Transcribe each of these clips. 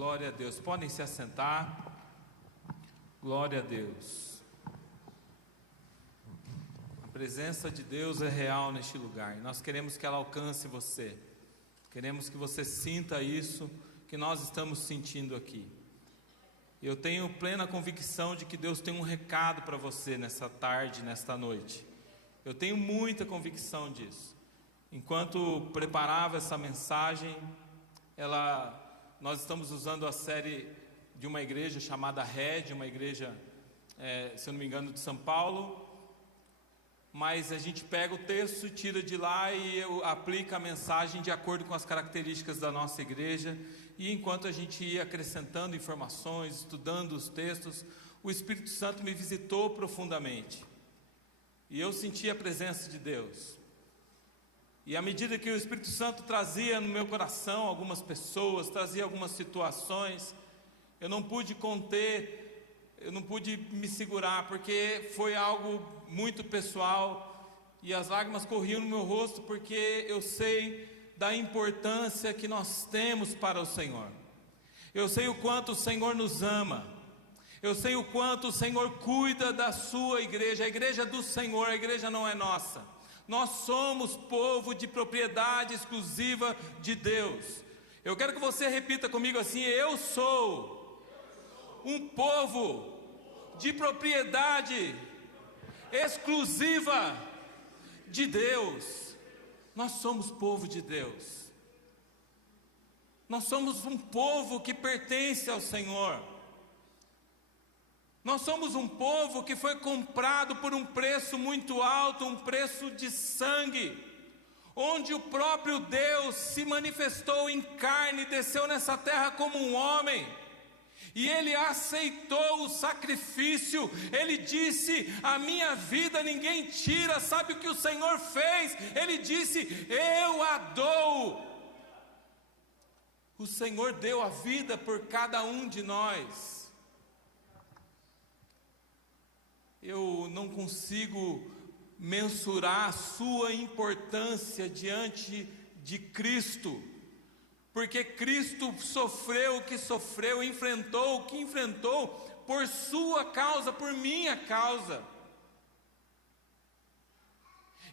Glória a Deus. Podem se assentar. Glória a Deus. A presença de Deus é real neste lugar. E nós queremos que ela alcance você. Queremos que você sinta isso que nós estamos sentindo aqui. Eu tenho plena convicção de que Deus tem um recado para você nessa tarde, nesta noite. Eu tenho muita convicção disso. Enquanto preparava essa mensagem, nós estamos usando a série de uma igreja chamada Red, uma igreja, se eu não me engano, de São Paulo. Mas a gente pega o texto, tira de lá e eu aplico a mensagem de acordo com as características da nossa igreja. E enquanto a gente ia acrescentando informações, estudando os textos, o Espírito Santo me visitou profundamente. E eu senti a presença de Deus. E à medida que o Espírito Santo trazia no meu coração algumas pessoas, trazia algumas situações, eu não pude conter, eu não pude me segurar, porque foi algo muito pessoal, e as lágrimas corriam no meu rosto, porque eu sei da importância que nós temos para o Senhor. Eu sei o quanto o Senhor nos ama. Eu sei o quanto o Senhor cuida da sua igreja. A igreja do Senhor, a igreja não é nossa. Nós somos povo de propriedade exclusiva de Deus. Eu quero que você repita comigo assim: eu sou um povo de propriedade exclusiva de Deus. Nós somos povo de Deus. Nós somos um povo que pertence ao Senhor. Nós somos um povo que foi comprado por um preço muito alto, um preço de sangue, onde o próprio Deus se manifestou em carne, desceu nessa terra como um homem, e Ele aceitou o sacrifício. Ele disse: a minha vida ninguém tira. Sabe o que o Senhor fez? Ele disse: eu a dou. O Senhor deu a vida por cada um de nós. Eu não consigo mensurar a sua importância diante de Cristo, porque Cristo sofreu o que sofreu, enfrentou o que enfrentou, por sua causa, por minha causa.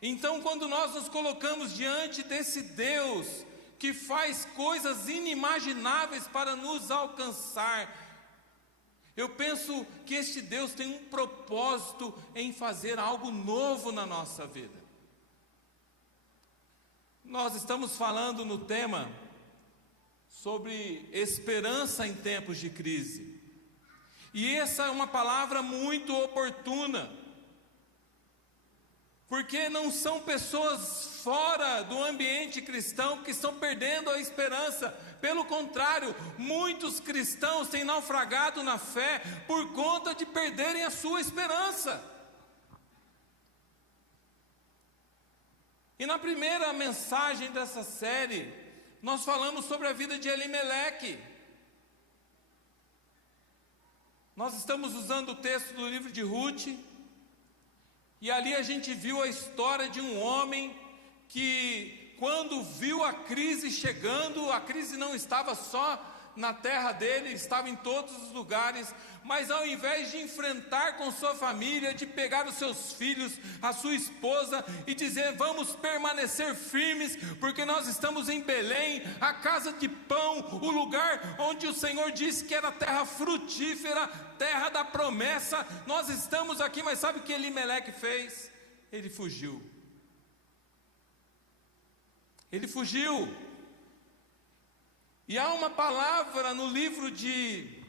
Então, quando nós nos colocamos diante desse Deus, que faz coisas inimagináveis para nos alcançar, eu penso que este Deus tem um propósito em fazer algo novo na nossa vida. Nós estamos falando no tema sobre esperança em tempos de crise. E essa é uma palavra muito oportuna, porque não são pessoas fora do ambiente cristão que estão perdendo a esperança. Pelo contrário, muitos cristãos têm naufragado na fé por conta de perderem a sua esperança. E na primeira mensagem dessa série, nós falamos sobre a vida de Elimeleque. Nós estamos usando o texto do livro de Ruth, e ali a gente viu a história de um homem que, quando viu a crise chegando, a crise não estava só na terra dele, estava em todos os lugares, mas ao invés de enfrentar com sua família, de pegar os seus filhos, a sua esposa e dizer: vamos permanecer firmes, porque nós estamos em Belém, a casa de pão, o lugar onde o Senhor disse que era terra frutífera, terra da promessa, nós estamos aqui. Mas sabe o que Elimeleque fez? Ele fugiu. Ele fugiu. E há uma palavra no livro de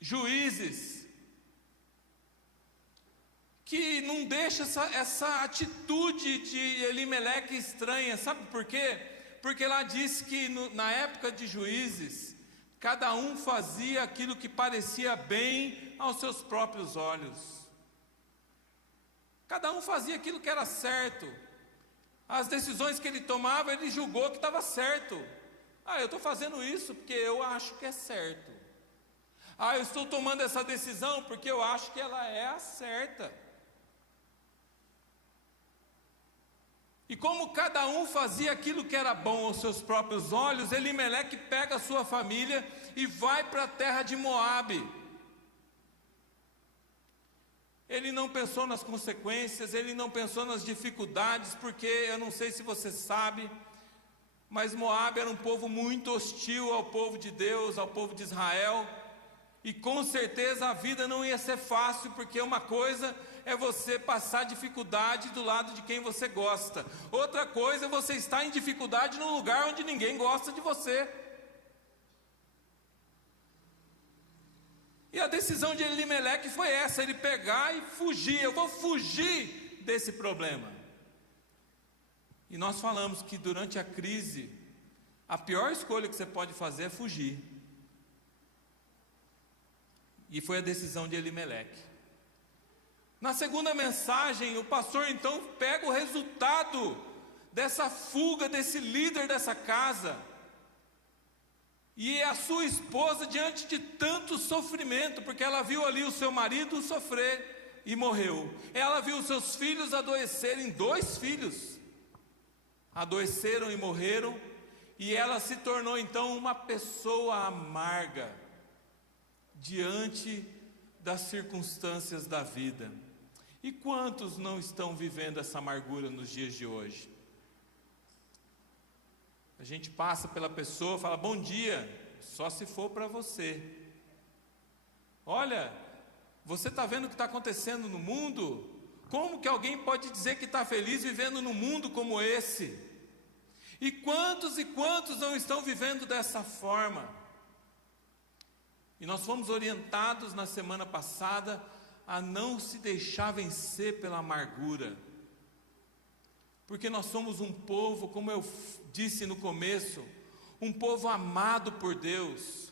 Juízes que não deixa essa atitude de Elimeleque estranha. Sabe por quê? Porque lá diz que na época de Juízes, cada um fazia aquilo que parecia bem aos seus próprios olhos. Cada um fazia aquilo que era certo. As decisões que ele tomava, ele julgou que estava certo. Eu estou fazendo isso porque eu acho que é certo. Eu estou tomando essa decisão porque eu acho que ela é a certa. E como cada um fazia aquilo que era bom aos seus próprios olhos, Elimeleque pega a sua família e vai para a terra de Moabe. Ele não pensou nas consequências, ele não pensou nas dificuldades, porque eu não sei se você sabe, mas Moabe era um povo muito hostil ao povo de Deus, ao povo de Israel, e com certeza a vida não ia ser fácil, porque uma coisa é você passar dificuldade do lado de quem você gosta, outra coisa é você estar em dificuldade num lugar onde ninguém gosta de você. E a decisão de Elimeleque foi essa, ele pegar e fugir. Eu vou fugir desse problema. E nós falamos que durante a crise, a pior escolha que você pode fazer é fugir. E foi a decisão de Elimeleque. Na segunda mensagem, o pastor então pega o resultado dessa fuga, desse líder dessa casa. E a sua esposa, diante de tanto sofrimento, porque ela viu ali o seu marido sofrer e morreu. Ela viu os seus filhos adoecerem, 2 filhos adoeceram e morreram. E ela se tornou então uma pessoa amarga diante das circunstâncias da vida. E quantos não estão vivendo essa amargura nos dias de hoje? A gente passa pela pessoa, fala bom dia, só se for para você. Olha, você está vendo o que está acontecendo no mundo? Como que alguém pode dizer que está feliz vivendo num mundo como esse? E quantos não estão vivendo dessa forma? E nós fomos orientados na semana passada a não se deixar vencer pela amargura. Porque nós somos um povo, como eu disse no começo, um povo amado por Deus,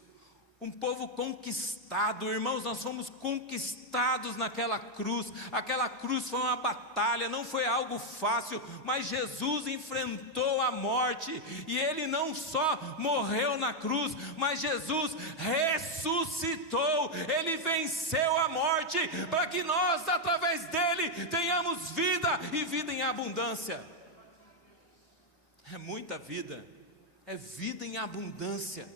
um povo conquistado. Irmãos, nós fomos conquistados naquela cruz. Aquela cruz foi uma batalha, não foi algo fácil, mas Jesus enfrentou a morte, e Ele não só morreu na cruz, mas Jesus ressuscitou. Ele venceu a morte, para que nós, através dele, tenhamos vida, e vida em abundância. É muita vida, é vida em abundância.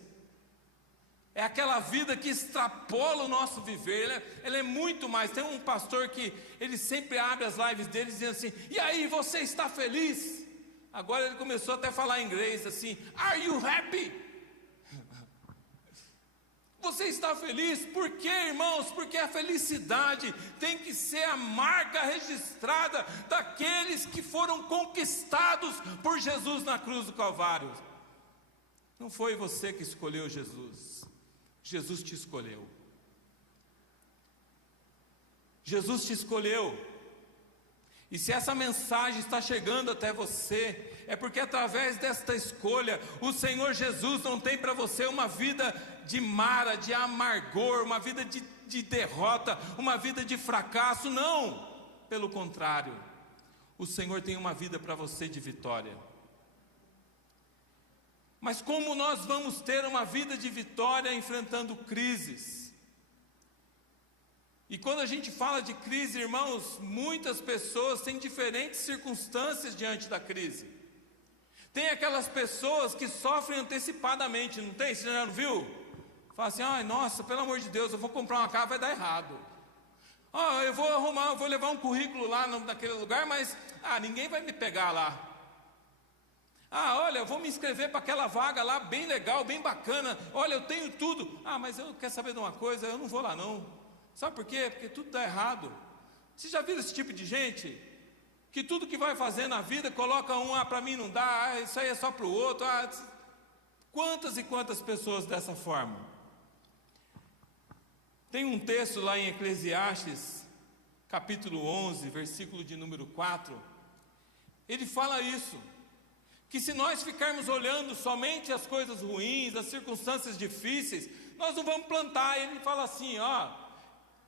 É aquela vida que extrapola o nosso viver, ela é muito mais. Tem um pastor que ele sempre abre as lives dele dizendo assim: e aí, você está feliz? Agora ele começou até a falar em inglês assim: are you happy? Você está feliz? Por quê, irmãos? Porque a felicidade tem que ser a marca registrada daqueles que foram conquistados por Jesus na cruz do Calvário. Não foi você que escolheu Jesus. Jesus te escolheu. Jesus te escolheu. E se essa mensagem está chegando até você, é porque através desta escolha, o Senhor Jesus não tem para você uma vida de mara, de amargor, uma vida de derrota, uma vida de fracasso. Não, pelo contrário, o Senhor tem uma vida para você de vitória. Mas como nós vamos ter uma vida de vitória enfrentando crises? E quando a gente fala de crise, irmãos, muitas pessoas têm diferentes circunstâncias diante da crise. Tem aquelas pessoas que sofrem antecipadamente, não tem? Você já não viu? Fala assim: ai, nossa, pelo amor de Deus, eu vou comprar uma casa, vai dar errado. Eu vou levar um currículo lá naquele lugar, mas ninguém vai me pegar lá. Olha, eu vou me inscrever para aquela vaga lá, bem legal, bem bacana. Olha, eu tenho tudo. Mas eu quero saber de uma coisa, eu não vou lá não. Sabe por quê? Porque tudo dá errado. Você já viu esse tipo de gente? Que tudo que vai fazer na vida, coloca para mim não dá, isso aí é só para o outro. Quantas e quantas pessoas dessa forma? Tem um texto lá em Eclesiastes, capítulo 11, versículo de número 4. Ele fala isso. Que se nós ficarmos olhando somente as coisas ruins, as circunstâncias difíceis, nós não vamos plantar. Ele fala assim: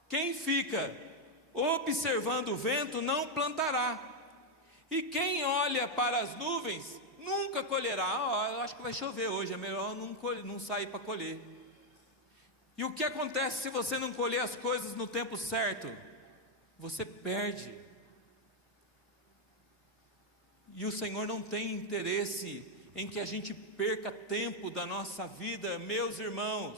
quem fica observando o vento não plantará, e quem olha para as nuvens nunca colherá. Eu acho que vai chover hoje, é melhor não sair para colher. E o que acontece se você não colher as coisas no tempo certo? Você perde. E o Senhor não tem interesse em que a gente perca tempo da nossa vida, meus irmãos.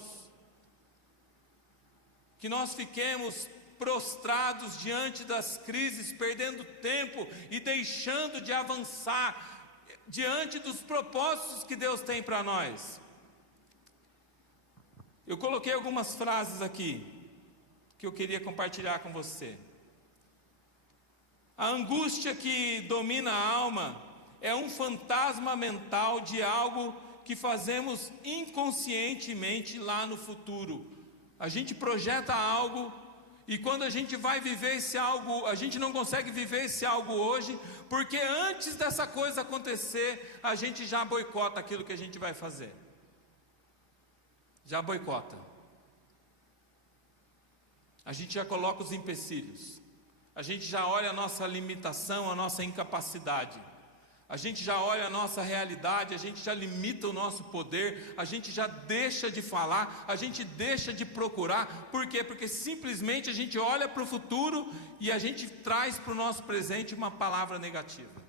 Que nós fiquemos prostrados diante das crises, perdendo tempo e deixando de avançar diante dos propósitos que Deus tem para nós. Eu coloquei algumas frases aqui que eu queria compartilhar com você. A angústia que domina a alma é um fantasma mental de algo que fazemos inconscientemente lá no futuro. A gente projeta algo e quando a gente vai viver esse algo, a gente não consegue viver esse algo hoje, porque antes dessa coisa acontecer, a gente já boicota aquilo que a gente vai fazer. Já boicota. A gente já coloca os empecilhos. A gente já olha a nossa limitação, a nossa incapacidade. A gente já olha a nossa realidade, a gente já limita o nosso poder, a gente já deixa de falar, a gente deixa de procurar. Por quê? Porque simplesmente a gente olha para o futuro e a gente traz para o nosso presente uma palavra negativa.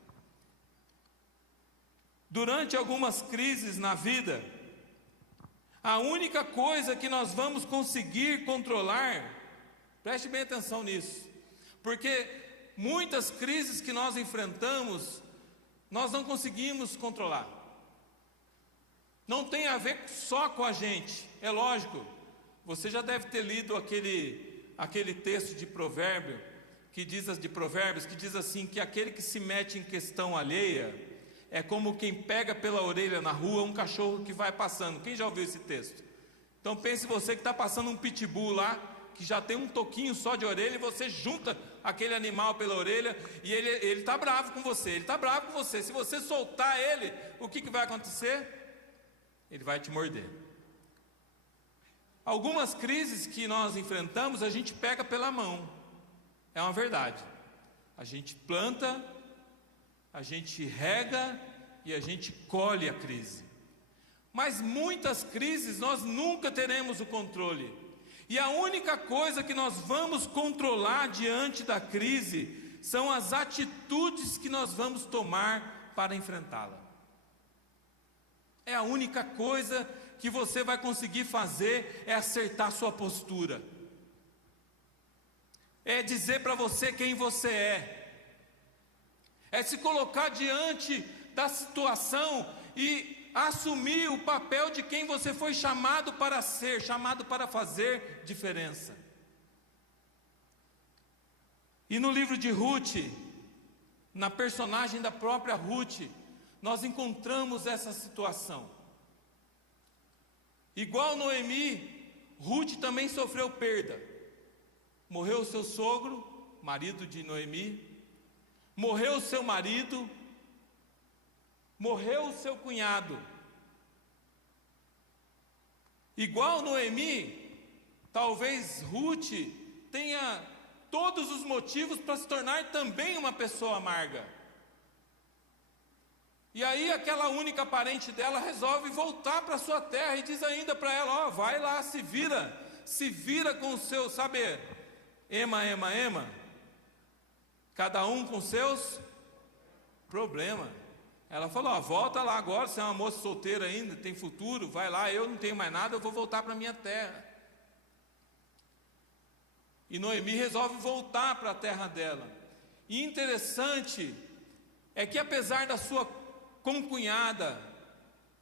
Durante algumas crises na vida, a única coisa que nós vamos conseguir controlar, preste bem atenção nisso, porque muitas crises que nós enfrentamos, nós não conseguimos controlar. Não tem a ver só com a gente. É lógico, você já deve ter lido aquele texto de Provérbios que diz assim, que aquele que se mete em questão alheia é como quem pega pela orelha na rua um cachorro que vai passando. Quem já ouviu esse texto? Então pense você que está passando um pitbull lá, que já tem um toquinho só de orelha, e você junta aquele animal pela orelha, e ele está bravo com você, ele está bravo com você. Se você soltar ele, o que vai acontecer? Ele vai te morder. Algumas crises que nós enfrentamos, a gente pega pela mão, é uma verdade. A gente planta, a gente rega, e a gente colhe a crise. Mas muitas crises nós nunca teremos o controle. E a única coisa que nós vamos controlar diante da crise são as atitudes que nós vamos tomar para enfrentá-la. É a única coisa que você vai conseguir fazer, é acertar sua postura. É dizer para você quem você é. É se colocar diante da situação e assumir o papel de quem você foi chamado para ser, chamado para fazer diferença. E no livro de Ruth, na personagem da própria Ruth, nós encontramos essa situação. Igual Noemi, Ruth também sofreu perda. Morreu o seu sogro, marido de Noemi, morreu o seu marido, morreu o seu cunhado. Igual Noemi, talvez Ruth tenha todos os motivos para se tornar também uma pessoa amarga. E aí aquela única parente dela resolve voltar para sua terra e diz ainda para ela, vai lá, se vira com o seu, sabe, ema, cada um com seus problemas. Ela falou, volta lá agora, você é uma moça solteira ainda, tem futuro, vai lá, eu não tenho mais nada, eu vou voltar para a minha terra. E Noemi resolve voltar para a terra dela. E interessante é que apesar da sua concunhada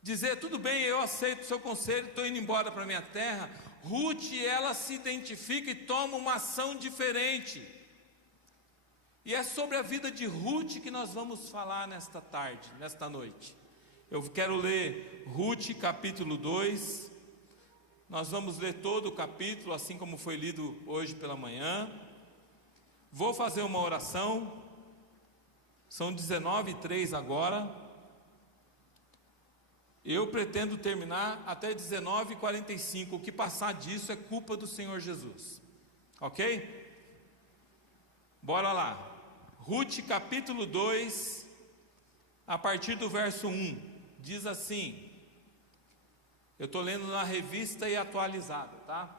dizer, tudo bem, eu aceito o seu conselho, estou indo embora para a minha terra, Ruth, ela se identifica e toma uma ação diferente. E é sobre a vida de Ruth que nós vamos falar nesta tarde, nesta noite. Eu quero ler Ruth capítulo 2. Nós vamos ler todo o capítulo, assim como foi lido hoje pela manhã. Vou fazer uma oração. São 19h03 agora. Eu pretendo terminar até 19h45. O que passar disso é culpa do Senhor Jesus. Ok? Bora lá. Ruth capítulo 2, a partir do verso 1, diz assim, eu estou lendo na revista e atualizada, tá?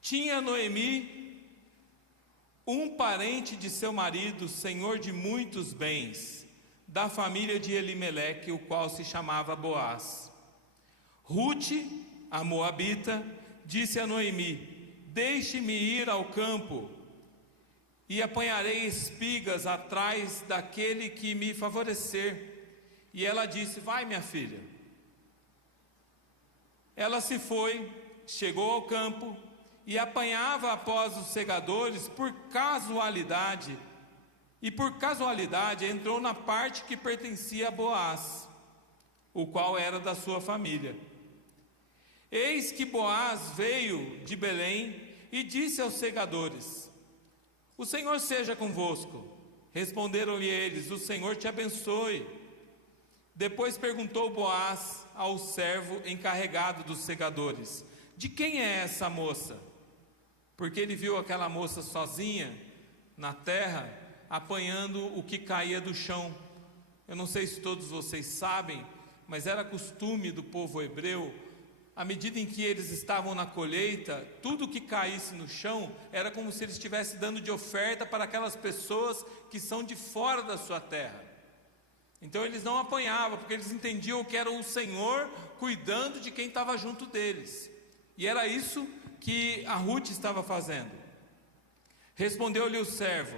Tinha Noemi um parente de seu marido, senhor de muitos bens, da família de Elimeleque, o qual se chamava Boaz. Ruth, a moabita, disse a Noemi: deixe-me ir ao campo e apanharei espigas atrás daquele que me favorecer. E ela disse: vai, minha filha. Ela se foi, chegou ao campo e apanhava após os segadores por casualidade. E por casualidade entrou na parte que pertencia a Boaz, o qual era da sua família. Eis que Boaz veio de Belém e disse aos segadores: o Senhor seja convosco. Responderam-lhe eles: o Senhor te abençoe. Depois perguntou Boaz ao servo encarregado dos segadores: de quem é essa moça? Porque ele viu aquela moça sozinha na terra, apanhando o que caía do chão. Eu não sei se todos vocês sabem, mas era costume do povo hebreu, à medida em que eles estavam na colheita, tudo que caísse no chão era como se eles estivessem dando de oferta para aquelas pessoas que são de fora da sua terra. Então eles não apanhavam, porque eles entendiam que era o Senhor cuidando de quem estava junto deles. E era isso que a Ruth estava fazendo. Respondeu-lhe o servo: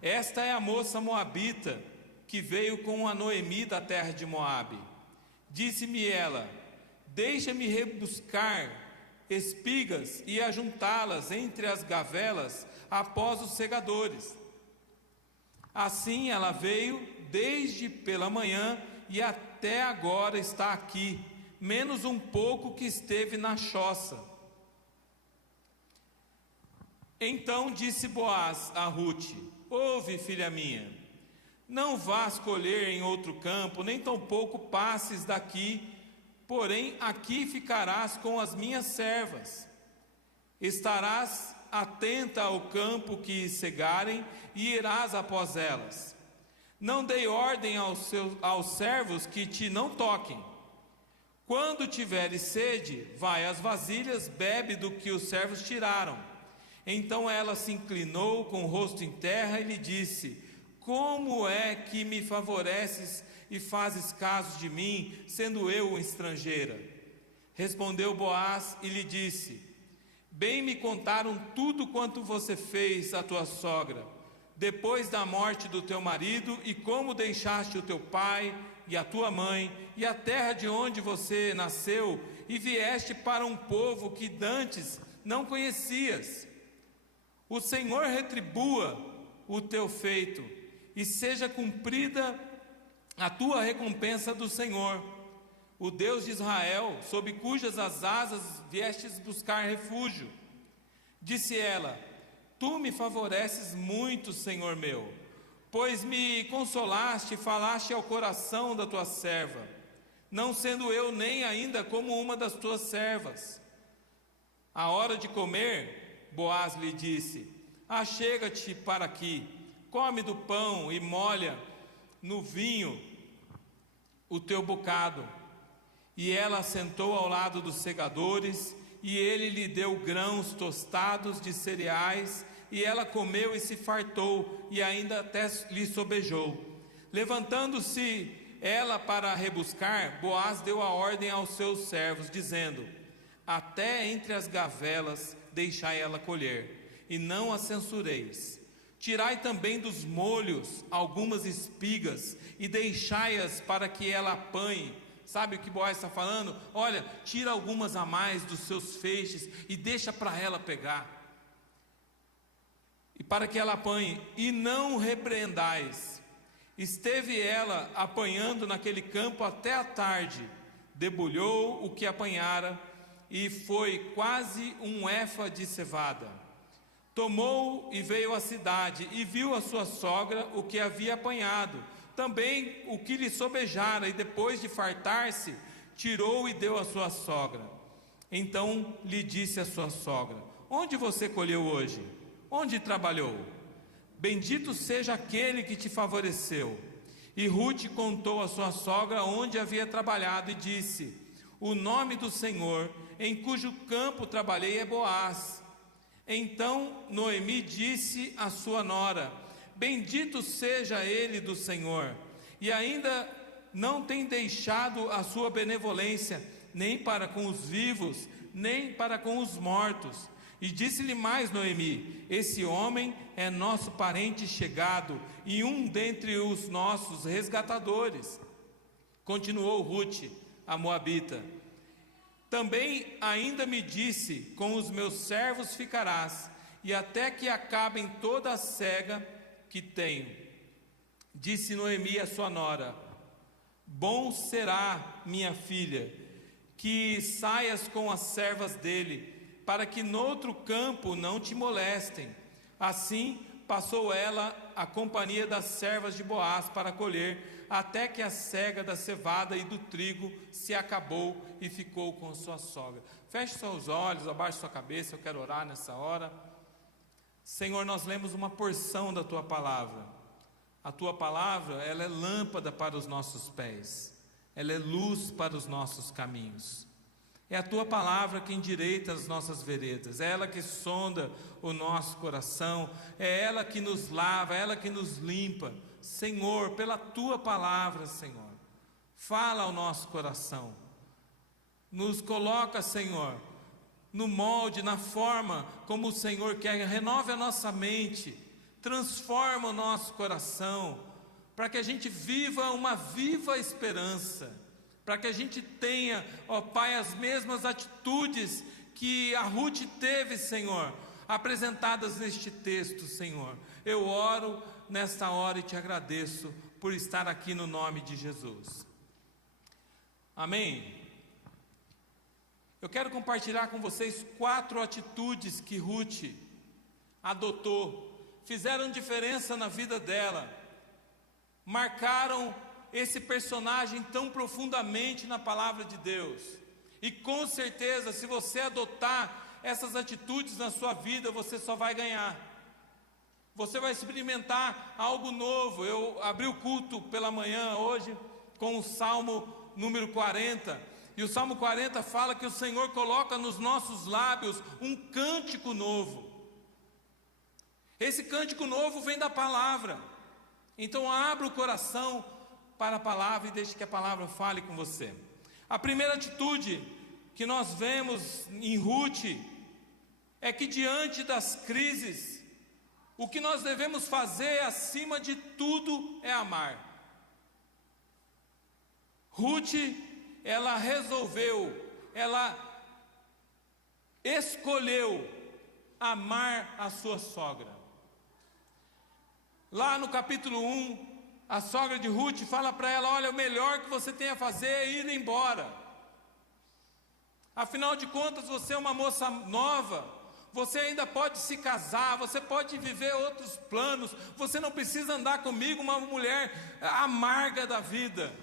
esta é a moça moabita que veio com a Noemi da terra de Moabe. Disse-me ela: deixa-me rebuscar espigas e ajuntá-las entre as gavelas após os segadores. Assim ela veio desde pela manhã e até agora está aqui, menos um pouco que esteve na choça. Então disse Boaz a Ruth: ouve, filha minha, não vás colher em outro campo, nem tampouco passes daqui, porém aqui ficarás com as minhas servas. Estarás atenta ao campo que cegarem e irás após elas. Não dei ordem aos servos que te não toquem. Quando tiveres sede, vai às vasilhas, bebe do que os servos tiraram. Então ela se inclinou com o rosto em terra e lhe disse: como é que me favoreces e fazes caso de mim, sendo eu estrangeira? Respondeu Boaz e lhe disse: bem me contaram tudo quanto você fez à tua sogra, depois da morte do teu marido, e como deixaste o teu pai e a tua mãe, e a terra de onde você nasceu, e vieste para um povo que dantes não conhecias. O Senhor retribua o teu feito, e seja cumprida a tua recompensa do Senhor, o Deus de Israel, sob cujas as asas viestes buscar refúgio. Disse ela: tu me favoreces muito, Senhor meu, pois me consolaste e falaste ao coração da tua serva, não sendo eu nem ainda como uma das tuas servas. À hora de comer, Boaz lhe disse: achega-te para aqui, come do pão e molha no vinho o teu bocado. E ela sentou ao lado dos segadores, e ele lhe deu grãos tostados de cereais, e ela comeu e se fartou, e ainda até lhe sobejou. Levantando-se ela para rebuscar, Boaz deu a ordem aos seus servos, dizendo: até entre as gavelas deixai ela colher, e não a censureis. Tirai também dos molhos algumas espigas, e deixai-as para que ela apanhe. Sabe o que Boaz está falando? Olha, tira algumas a mais dos seus feixes, e deixa para ela pegar, e para que ela apanhe, e não repreendais. Esteve ela apanhando naquele campo até a tarde, debulhou o que apanhara, e foi quase um efa de cevada. Tomou e veio à cidade, e viu a sua sogra o que havia apanhado, também o que lhe sobejara, e depois de fartar-se, tirou e deu à sua sogra. Então lhe disse a sua sogra: onde você colheu hoje? Onde trabalhou? Bendito seja aquele que te favoreceu. E Ruth contou à sua sogra onde havia trabalhado, e disse: o nome do Senhor, em cujo campo trabalhei, é Boaz. Então Noemi disse à sua nora: bendito seja ele do Senhor, e ainda não tem deixado a sua benevolência, nem para com os vivos, nem para com os mortos. E disse-lhe mais Noemi: esse homem é nosso parente chegado, e um dentre os nossos resgatadores. Continuou Rute, a moabita: também ainda me disse: com os meus servos ficarás, e até que acabem toda a cega que tenho. Disse Noemi à sua nora: bom será, minha filha, que saias com as servas dele, para que noutro campo não te molestem. Assim passou ela a companhia das servas de Boaz para colher, até que a cega da cevada e do trigo se acabou, e ficou com sua sogra. Feche seus olhos, abaixe sua cabeça, eu quero orar nessa hora. Senhor, nós lemos uma porção da Tua Palavra. A Tua Palavra, ela é lâmpada para os nossos pés, ela é luz para os nossos caminhos. É a Tua Palavra que endireita as nossas veredas, é ela que sonda o nosso coração, é ela que nos lava, é ela que nos limpa. Senhor, pela Tua Palavra, Senhor, fala ao nosso coração, nos coloca, Senhor, no molde, na forma como o Senhor quer, renove a nossa mente, transforma o nosso coração, para que a gente viva uma viva esperança, para que a gente tenha, ó Pai, as mesmas atitudes que a Rute teve, Senhor, apresentadas neste texto, Senhor. Eu oro nesta hora e te agradeço por estar aqui no nome de Jesus. Amém? Eu quero compartilhar com vocês 4 atitudes que Rute adotou, fizeram diferença na vida dela, marcaram esse personagem tão profundamente na palavra de Deus. E com certeza, se você adotar essas atitudes na sua vida, você só vai ganhar. Você vai experimentar algo novo. Eu abri o culto pela manhã hoje com o Salmo número 40. E o Salmo 40 fala que o Senhor coloca nos nossos lábios um cântico novo. Esse cântico novo vem da palavra. Então abra o coração para a palavra e deixe que a palavra fale com você. A primeira atitude que nós vemos em Rute é que diante das crises, o que nós devemos fazer acima de tudo é amar. Rute, ela resolveu, ela escolheu amar a sua sogra. Lá no capítulo 1, a sogra de Rute fala para ela: olha, o melhor que você tem a fazer é ir embora. Afinal de contas, você é uma moça nova, você ainda pode se casar, você pode viver outros planos, você não precisa andar comigo, uma mulher amarga da vida.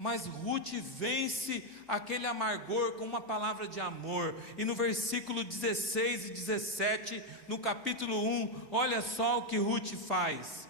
Mas Rute vence aquele amargor com uma palavra de amor. E no versículo 16 e 17, no capítulo 1, olha só o que Rute faz.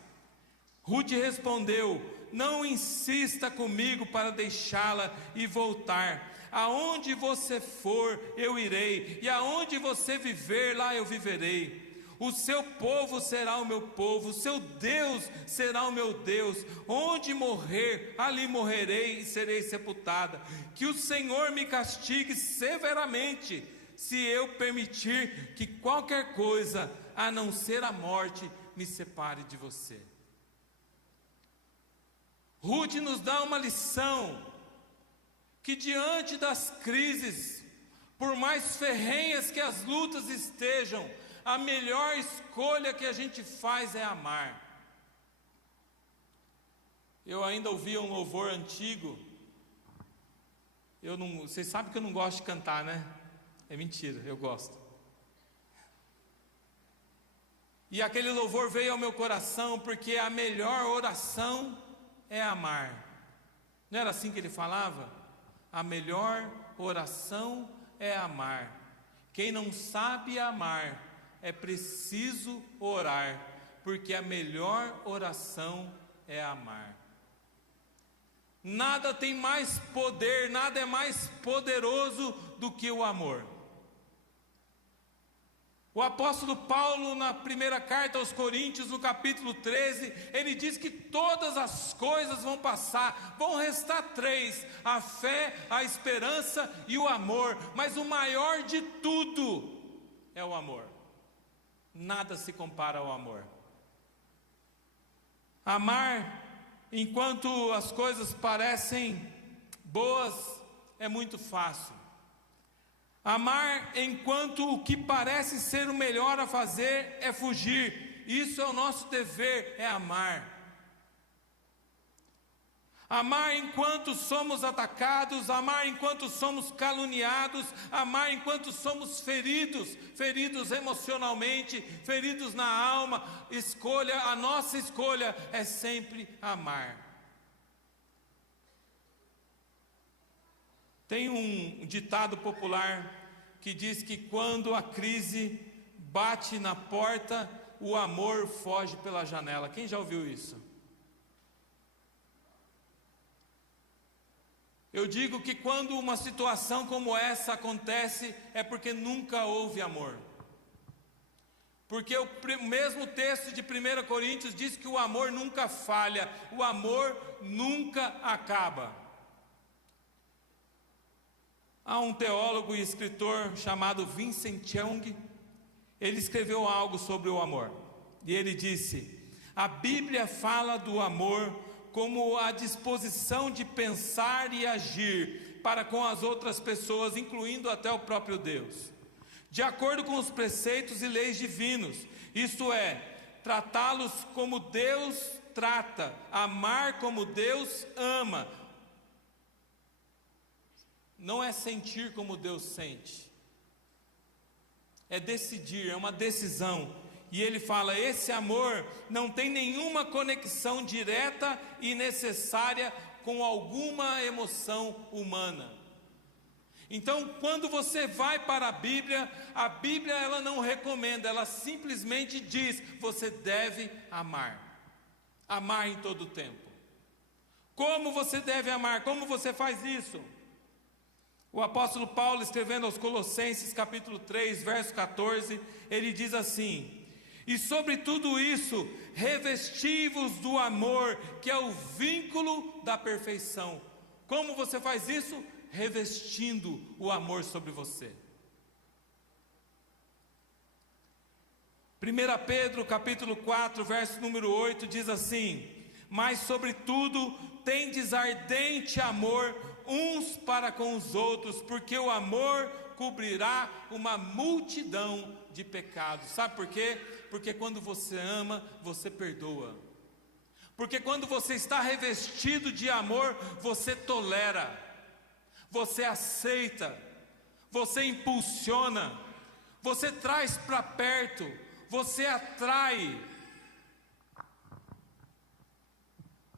Rute respondeu: não insista comigo para deixá-la e voltar. Aonde você for, eu irei, e aonde você viver, lá eu viverei. O seu povo será o meu povo, o seu Deus será o meu Deus. Onde morrer, ali morrerei e serei sepultada. Que o Senhor me castigue severamente, se eu permitir que qualquer coisa, a não ser a morte, me separe de você. Rute nos dá uma lição, que diante das crises, por mais ferrenhas que as lutas estejam, a melhor escolha que a gente faz é amar. Eu ainda ouvia um louvor antigo. Vocês sabem que eu não gosto de cantar, né? É mentira, eu gosto. E aquele louvor veio ao meu coração, porque a melhor oração é amar. Não era assim que ele falava? A melhor oração é amar. Quem não sabe amar, é preciso orar, porque a melhor oração é amar. Nada tem mais poder, nada é mais poderoso do que o amor. O apóstolo Paulo, na primeira carta aos Coríntios, no capítulo 13, ele diz que todas as coisas vão passar, vão restar três: a fé, a esperança e o amor, mas o maior de tudo é o amor. Nada se compara ao amor. Amar, enquanto as coisas parecem boas, é muito fácil. Amar enquanto o que parece ser o melhor a fazer é fugir. Isso é o nosso dever, é amar. Amar enquanto somos atacados, amar enquanto somos caluniados, amar enquanto somos feridos emocionalmente, feridos na alma. A nossa escolha é sempre amar. Tem um ditado popular que diz que quando a crise bate na porta, o amor foge pela janela. Quem já ouviu isso? Eu digo que quando uma situação como essa acontece, é porque nunca houve amor. Porque o mesmo texto de 1 Coríntios diz que o amor nunca falha, o amor nunca acaba. Há um teólogo e escritor chamado Vincent Young. Ele escreveu algo sobre o amor. E ele disse: a Bíblia fala do amor como a disposição de pensar e agir para com as outras pessoas, incluindo até o próprio Deus, de acordo com os preceitos e leis divinos. Isto é, tratá-los como Deus trata, amar como Deus ama. Não é sentir como Deus sente, é decidir, é uma decisão. E ele fala: esse amor não tem nenhuma conexão direta e necessária com alguma emoção humana. Então, quando você vai para a Bíblia ela não recomenda, ela simplesmente diz: você deve amar, amar em todo o tempo. Como você deve amar? Como você faz isso? O apóstolo Paulo, escrevendo aos Colossenses capítulo 3, verso 14, ele diz assim: e sobre tudo isso, revesti-vos do amor, que é o vínculo da perfeição. Como você faz isso? Revestindo o amor sobre você. 1 Pedro capítulo 4, verso número 8, diz assim: mas sobretudo tendes ardente amor uns para com os outros, porque o amor cobrirá uma multidão de pecados. Sabe por quê? Porque quando você ama, você perdoa. Porque quando você está revestido de amor, você tolera, você aceita, você impulsiona, você traz para perto, você atrai.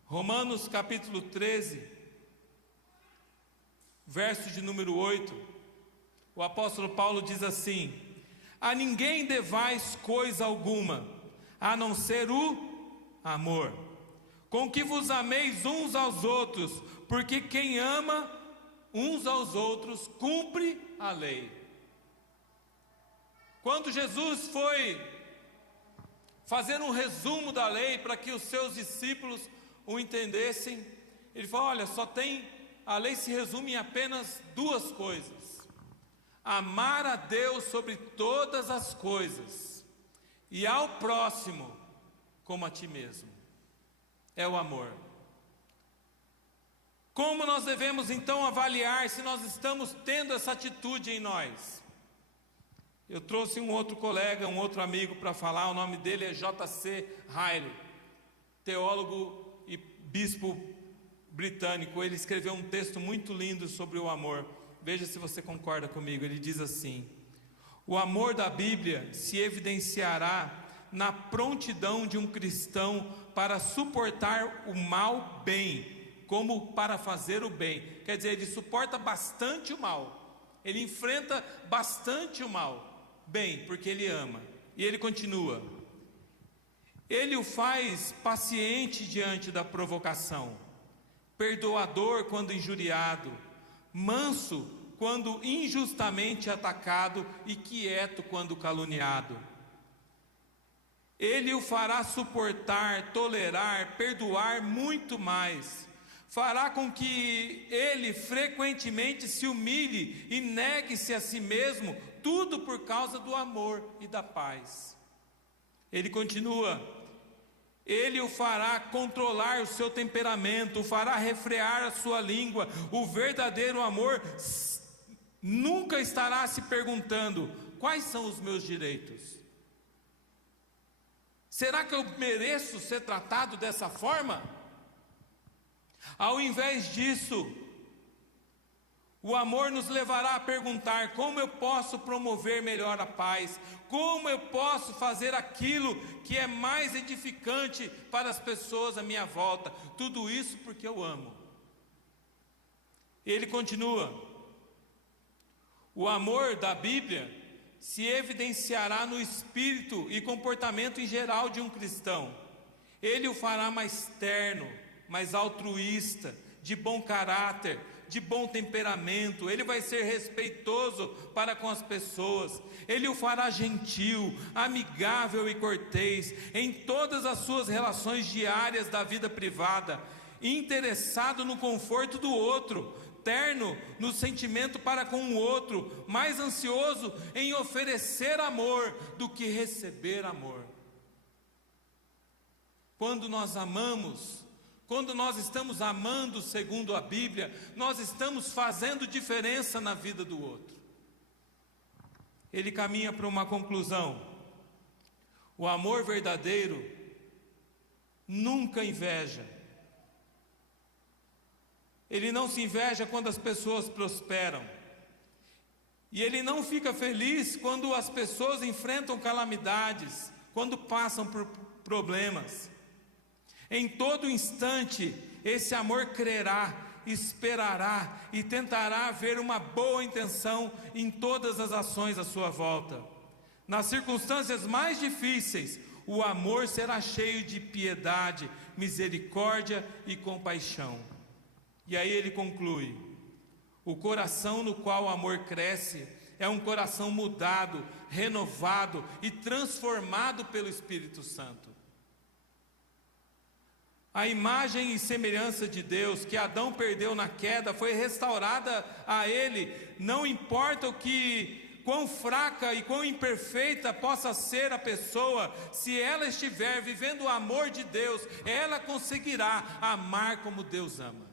Romanos capítulo 13, verso de número 8, o apóstolo Paulo diz assim: a ninguém devais coisa alguma, a não ser o amor, com que vos ameis uns aos outros, porque quem ama uns aos outros cumpre a lei. Quando Jesus foi fazer um resumo da lei para que os seus discípulos o entendessem, ele falou: olha, a lei se resume em apenas duas coisas: amar a Deus sobre todas as coisas e ao próximo como a ti mesmo. É o amor. Como nós devemos então avaliar se nós estamos tendo essa atitude em nós? Eu trouxe um outro colega, um outro amigo para falar. O nome dele é J.C. Ryle, teólogo e bispo britânico. Ele escreveu um texto muito lindo sobre o amor. Veja se você concorda comigo. Ele diz assim: o amor da Bíblia se evidenciará na prontidão de um cristão para suportar o mal bem, como para fazer o bem. Quer dizer, ele suporta bastante o mal, ele enfrenta bastante o mal bem, porque ele ama. E ele continua: ele o faz paciente diante da provocação, perdoador quando injuriado, manso quando injustamente atacado e quieto quando caluniado. Ele o fará suportar, tolerar, perdoar muito mais. Fará com que ele frequentemente se humilhe e negue-se a si mesmo, tudo por causa do amor e da paz. Ele continua: ele o fará controlar o seu temperamento, o fará refrear a sua língua. O verdadeiro amor nunca estará se perguntando: quais são os meus direitos? Será que eu mereço ser tratado dessa forma? Ao invés disso, o amor nos levará a perguntar: como eu posso promover melhor a paz? Como eu posso fazer aquilo que é mais edificante para as pessoas à minha volta? Tudo isso porque eu amo. Ele continua: o amor da Bíblia se evidenciará no espírito e comportamento em geral de um cristão. Ele o fará mais terno, mais altruísta, de bom caráter, de bom temperamento. Ele vai ser respeitoso para com as pessoas. Ele o fará gentil, amigável e cortês em todas as suas relações diárias da vida privada, interessado no conforto do outro, terno no sentimento para com o outro, mais ansioso em oferecer amor do que receber amor. Quando nós amamos, quando nós estamos amando segundo a Bíblia, nós estamos fazendo diferença na vida do outro. Ele caminha para uma conclusão: o amor verdadeiro nunca inveja. Ele não se inveja quando as pessoas prosperam. E ele não fica feliz quando as pessoas enfrentam calamidades, quando passam por problemas. Em todo instante, esse amor crerá, esperará e tentará ver uma boa intenção em todas as ações à sua volta. Nas circunstâncias mais difíceis, o amor será cheio de piedade, misericórdia e compaixão. E aí ele conclui: o coração no qual o amor cresce é um coração mudado, renovado e transformado pelo Espírito Santo. A imagem e semelhança de Deus que Adão perdeu na queda foi restaurada a ele. Não importa quão fraca e quão imperfeita possa ser a pessoa, se ela estiver vivendo o amor de Deus, ela conseguirá amar como Deus ama.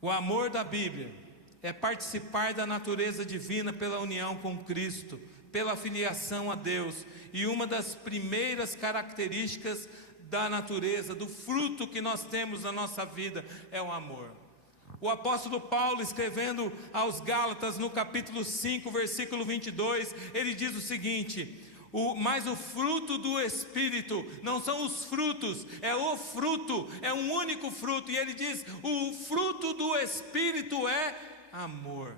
O amor da Bíblia é participar da natureza divina pela união com Cristo, pela filiação a Deus, e uma das primeiras características da natureza, do fruto que nós temos na nossa vida, é o amor. O apóstolo Paulo, escrevendo aos Gálatas, no capítulo 5, versículo 22, ele diz o seguinte: mas o fruto do Espírito, não são os frutos, é o fruto, é um único fruto. E ele diz: o fruto do Espírito é amor.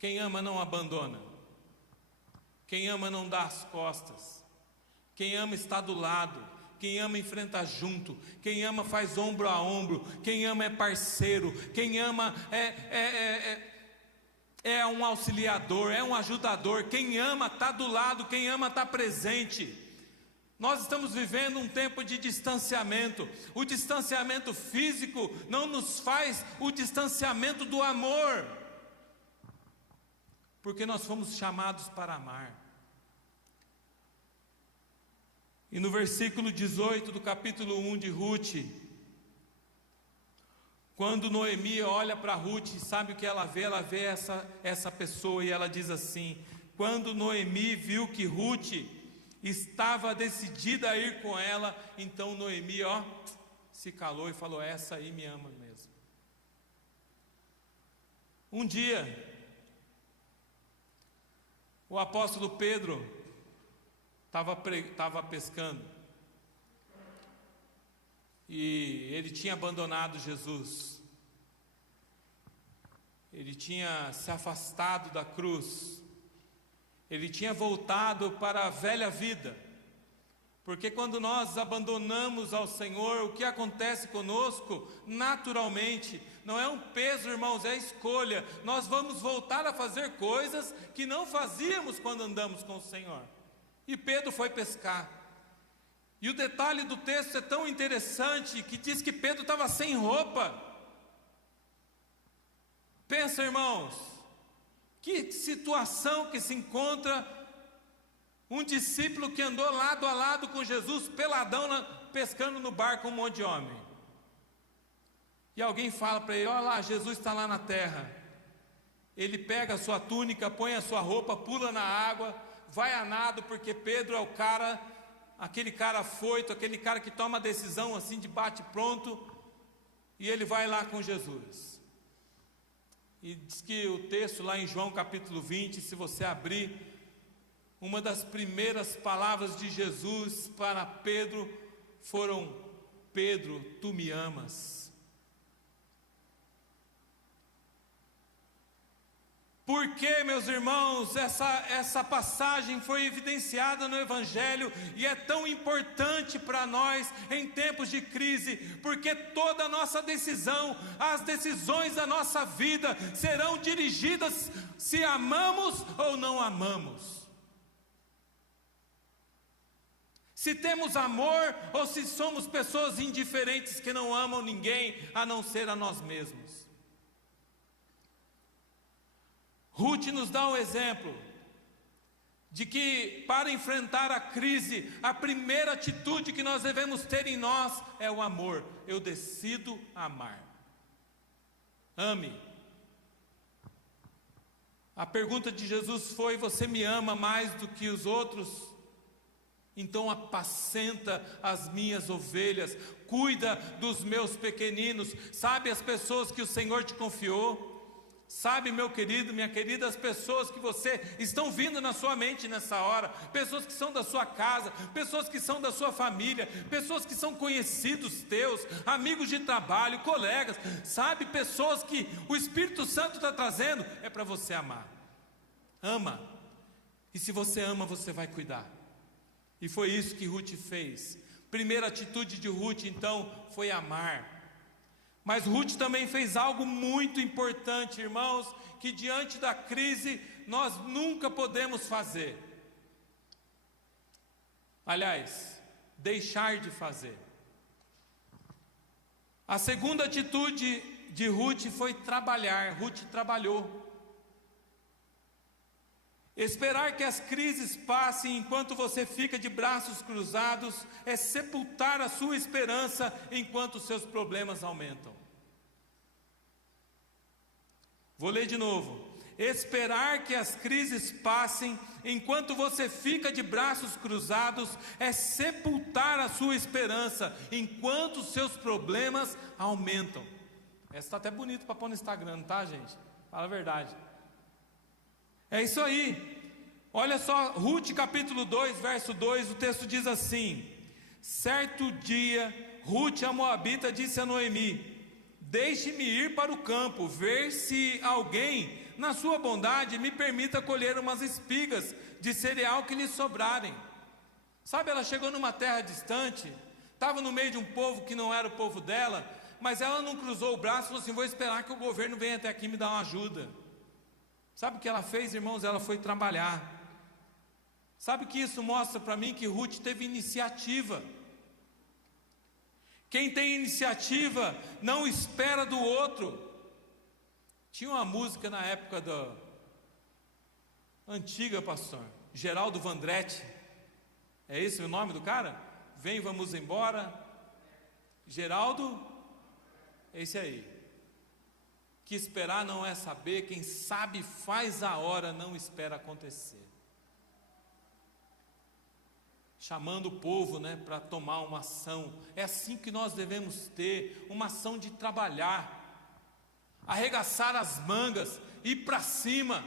Quem ama não abandona. Quem ama não dá as costas. Quem ama está do lado. Quem ama enfrenta junto. Quem ama faz ombro a ombro. Quem ama é parceiro. Quem ama é um auxiliador, é um ajudador. Quem ama está do lado, quem ama está presente. Nós estamos vivendo um tempo de distanciamento. O distanciamento físico não nos faz o distanciamento do amor, porque nós fomos chamados para amar. E no versículo 18 do capítulo 1 de Ruth, quando Noemi olha para Ruth, sabe o que ela vê? Ela vê essa pessoa, e ela diz assim: quando Noemi viu que Ruth estava decidida a ir com ela, então Noemi se calou e falou: essa aí me ama mesmo. Um dia, o apóstolo Pedro estava pescando, e ele tinha abandonado Jesus. Ele tinha se afastado da cruz. Ele tinha voltado para a velha vida, Porque quando nós abandonamos ao Senhor, o que acontece conosco, naturalmente, não é um peso, irmãos, é a escolha. Nós vamos voltar a fazer coisas que não fazíamos quando andamos com o Senhor. E Pedro foi pescar. E o detalhe do texto é tão interessante, que diz que Pedro estava sem roupa. Pensa, irmãos, que situação que se encontra um discípulo que andou lado a lado com Jesus, peladão, pescando no barco, um monte de homem. E alguém fala para ele: olha lá, Jesus está lá na terra. Ele pega a sua túnica, põe a sua roupa, pula na água, vai a nado, porque Pedro é o cara, aquele cara afoito, aquele cara que toma a decisão assim de bate pronto, e ele vai lá com Jesus. E diz que o texto lá em João capítulo 20, se você abrir, uma das primeiras palavras de Jesus para Pedro foram: Pedro, tu me amas. Porque, meus irmãos, essa passagem foi evidenciada no Evangelho e é tão importante para nós em tempos de crise, porque toda a nossa decisão, as decisões da nossa vida serão dirigidas se amamos ou não amamos. Se temos amor ou se somos pessoas indiferentes que não amam ninguém a não ser a nós mesmos. Ruth nos dá um exemplo de que para enfrentar a crise, a primeira atitude que nós devemos ter em nós é o amor. Eu decido amar. Ame. A pergunta de Jesus foi: você me ama mais do que os outros? Então apacenta as minhas ovelhas, cuida dos meus pequeninos. Sabe as pessoas que o Senhor te confiou? Sabe, meu querido, minha querida, as pessoas que você estão vindo na sua mente nessa hora, pessoas que são da sua casa, pessoas que são da sua família, pessoas que são conhecidos teus, amigos de trabalho, colegas, sabe, pessoas que o Espírito Santo está trazendo, é para você amar. Ama, e se você ama, você vai cuidar. E foi isso que Ruth fez. Primeira atitude de Ruth, então, foi amar. Mas Ruth também fez algo muito importante, irmãos, que diante da crise nós nunca podemos fazer. Aliás, deixar de fazer. A segunda atitude de Ruth foi trabalhar. Ruth trabalhou. Esperar que as crises passem enquanto você fica de braços cruzados é sepultar a sua esperança enquanto os seus problemas aumentam. Vou ler de novo. Esperar que as crises passem enquanto você fica de braços cruzados é sepultar a sua esperança enquanto os seus problemas aumentam. Essa está até bonito para pôr no Instagram, tá, gente? Fala a verdade. É isso aí. Olha só, Ruth capítulo 2, verso 2, o texto diz assim: certo dia, Ruth a Moabita disse a Noemi: deixe-me ir para o campo, ver se alguém, na sua bondade, me permita colher umas espigas de cereal que lhe sobrarem. Sabe, ela chegou numa terra distante, estava no meio de um povo que não era o povo dela, mas ela não cruzou o braço e falou assim: vou esperar que o governo venha até aqui me dar uma ajuda. Sabe o que ela fez, irmãos? Ela foi trabalhar. Sabe o que isso mostra para mim? Que Ruth teve iniciativa. Quem tem iniciativa não espera do outro. Tinha uma música na época da antiga, pastor, Geraldo Vandretti. É esse o nome do cara? Vem, vamos embora. Geraldo, esse aí. Que esperar não é saber, quem sabe faz a hora, não espera acontecer. Chamando o povo, para tomar uma ação. É assim que nós devemos ter, uma ação de trabalhar, arregaçar as mangas, ir para cima.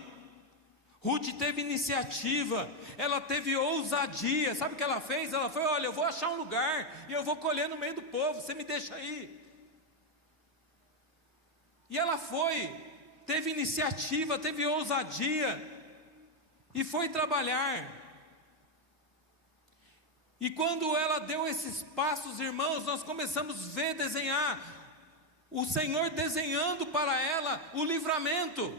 Ruth teve iniciativa, ela teve ousadia. Sabe o que ela fez? Ela foi: olha, eu vou achar um lugar e eu vou colher no meio do povo, você me deixa aí. E ela foi, teve iniciativa, teve ousadia e foi trabalhar. E quando ela deu esses passos, irmãos, nós começamos a ver desenhar, o Senhor desenhando para ela o livramento.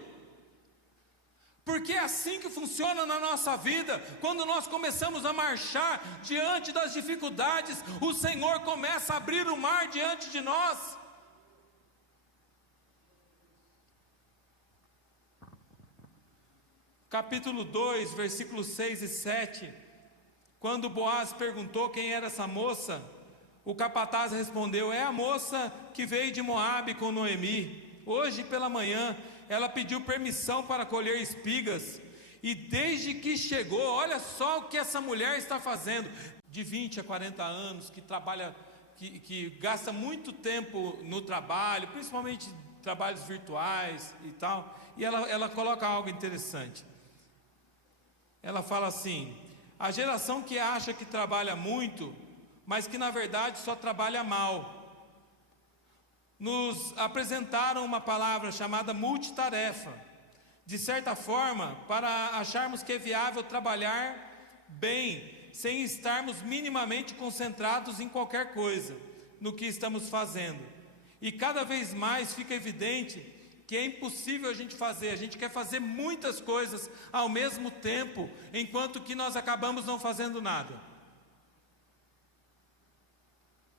Porque é assim que funciona na nossa vida. Quando nós começamos a marchar diante das dificuldades, o Senhor começa a abrir o mar diante de nós. Capítulo 2, versículos 6 e 7. Quando Boaz perguntou quem era essa moça, o capataz respondeu: é a moça que veio de Moabe com Noemi. Hoje pela manhã ela pediu permissão para colher espigas, e desde que chegou, olha só o que essa mulher está fazendo, de 20 a 40 anos, que trabalha, que gasta muito tempo no trabalho, principalmente trabalhos virtuais e tal, e ela coloca algo interessante. Ela fala assim: a geração que acha que trabalha muito, mas que na verdade só trabalha mal, nos apresentaram uma palavra chamada multitarefa, de certa forma, para acharmos que é viável trabalhar bem, sem estarmos minimamente concentrados em qualquer coisa, no que estamos fazendo. E cada vez mais fica evidente que é impossível a gente fazer. A gente quer fazer muitas coisas ao mesmo tempo, enquanto que nós acabamos não fazendo nada.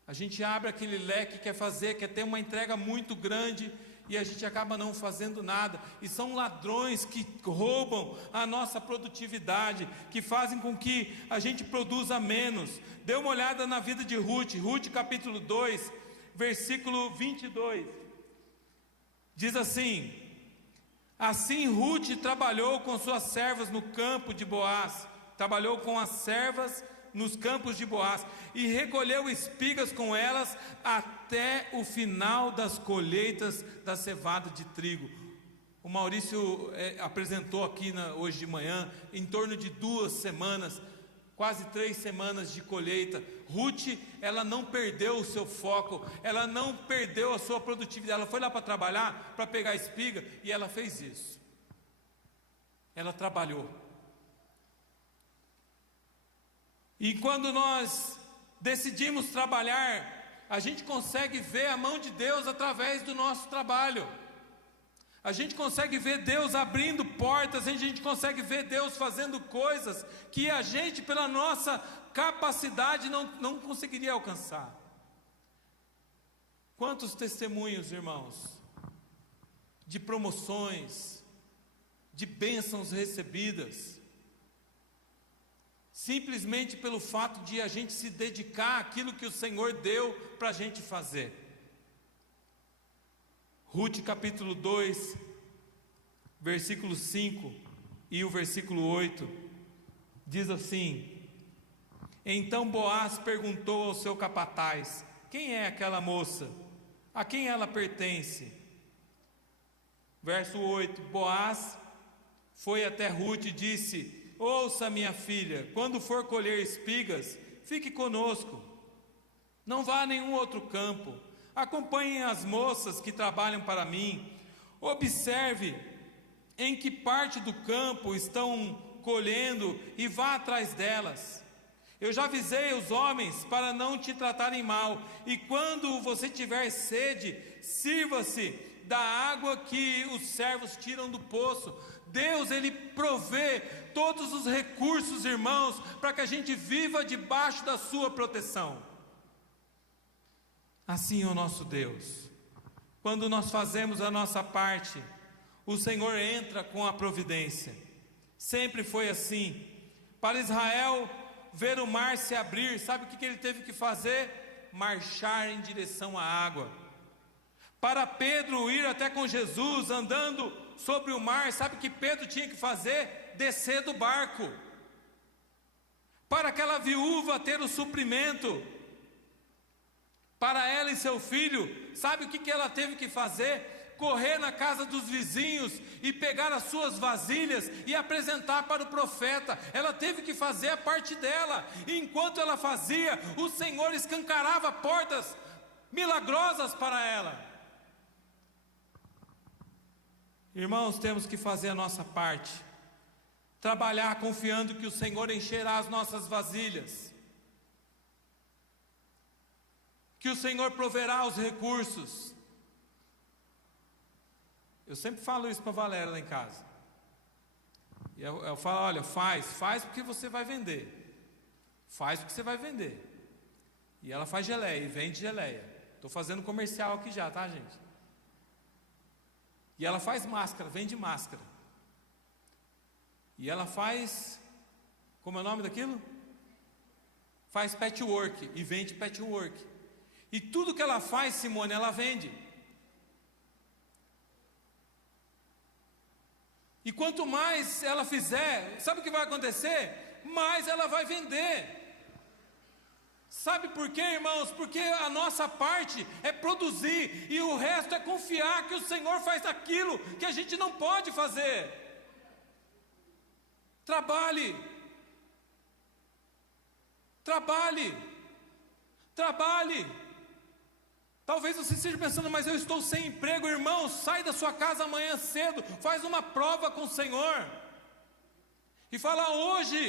A gente abre aquele leque, quer fazer, quer ter uma entrega muito grande, e a gente acaba não fazendo nada. E são ladrões que roubam a nossa produtividade, que fazem com que a gente produza menos. Dê uma olhada na vida de Ruth, Ruth capítulo 2, versículo 22. Diz assim: assim Ruth trabalhou com suas servas no campo de Boaz, trabalhou com as servas nos campos de Boaz, e recolheu espigas com elas até o final das colheitas da cevada de trigo. O Maurício apresentou aqui hoje de manhã, em torno de 2 semanas, quase 3 semanas de colheita. Ruth, ela não perdeu o seu foco, ela não perdeu a sua produtividade. Ela foi lá para trabalhar, para pegar espiga, e ela fez isso. Ela trabalhou. E quando nós decidimos trabalhar, a gente consegue ver a mão de Deus através do nosso trabalho. A gente consegue ver Deus abrindo portas, a gente consegue ver Deus fazendo coisas que a gente, pela nossa capacidade, não conseguiria alcançar. Quantos testemunhos, irmãos, de promoções, de bênçãos recebidas, simplesmente pelo fato de a gente se dedicar àquilo que o Senhor deu para a gente fazer. Ruth capítulo 2, versículo 5 e o versículo 8, diz assim: então Boaz perguntou ao seu capataz: quem é aquela moça? A quem ela pertence? Verso 8, Boaz foi até Ruth e disse: ouça, minha filha, quando for colher espigas, fique conosco, não vá a nenhum outro campo, acompanhe as moças que trabalham para mim, observe em que parte do campo estão colhendo e vá atrás delas. Eu já avisei os homens para não te tratarem mal, e quando você tiver sede, sirva-se da água que os servos tiram do poço. Deus, Ele provê todos os recursos, irmãos, para que a gente viva debaixo da sua proteção. Assim é o nosso Deus. Quando nós fazemos a nossa parte, o Senhor entra com a providência. Sempre foi assim. Para Israel ver o mar se abrir, sabe o que ele teve que fazer? Marchar em direção à água. Para Pedro ir até com Jesus andando sobre o mar, sabe o que Pedro tinha que fazer? Descer do barco. Para aquela viúva ter o suprimento, para ela e seu filho, sabe o que ela teve que fazer? Correr na casa dos vizinhos e pegar as suas vasilhas e apresentar para o profeta. Ela teve que fazer a parte dela, e enquanto ela fazia, o Senhor escancarava portas milagrosas para ela. Irmãos, temos que fazer a nossa parte, trabalhar confiando que o Senhor encherá as nossas vasilhas. que o Senhor proverá os recursos. Eu sempre falo isso para a Valéria lá em casa. E eu falo, olha, faz porque você vai vender. Faz porque você vai vender. E ela faz geleia e vende geleia. Estou fazendo comercial aqui já, tá, gente? E ela faz máscara, vende máscara. E ela faz, como é o nome daquilo? Faz patchwork e vende patchwork. E tudo que ela faz, Simone, ela vende. E quanto mais ela fizer, sabe o que vai acontecer? Mais ela vai vender. Sabe por quê, irmãos? Porque a nossa parte é produzir e o resto é confiar que o Senhor faz aquilo que a gente não pode fazer. Trabalhe. Trabalhe. Trabalhe. Talvez você esteja pensando, mas eu estou sem emprego. Irmão, sai da sua casa amanhã cedo, faz uma prova com o Senhor e fala, hoje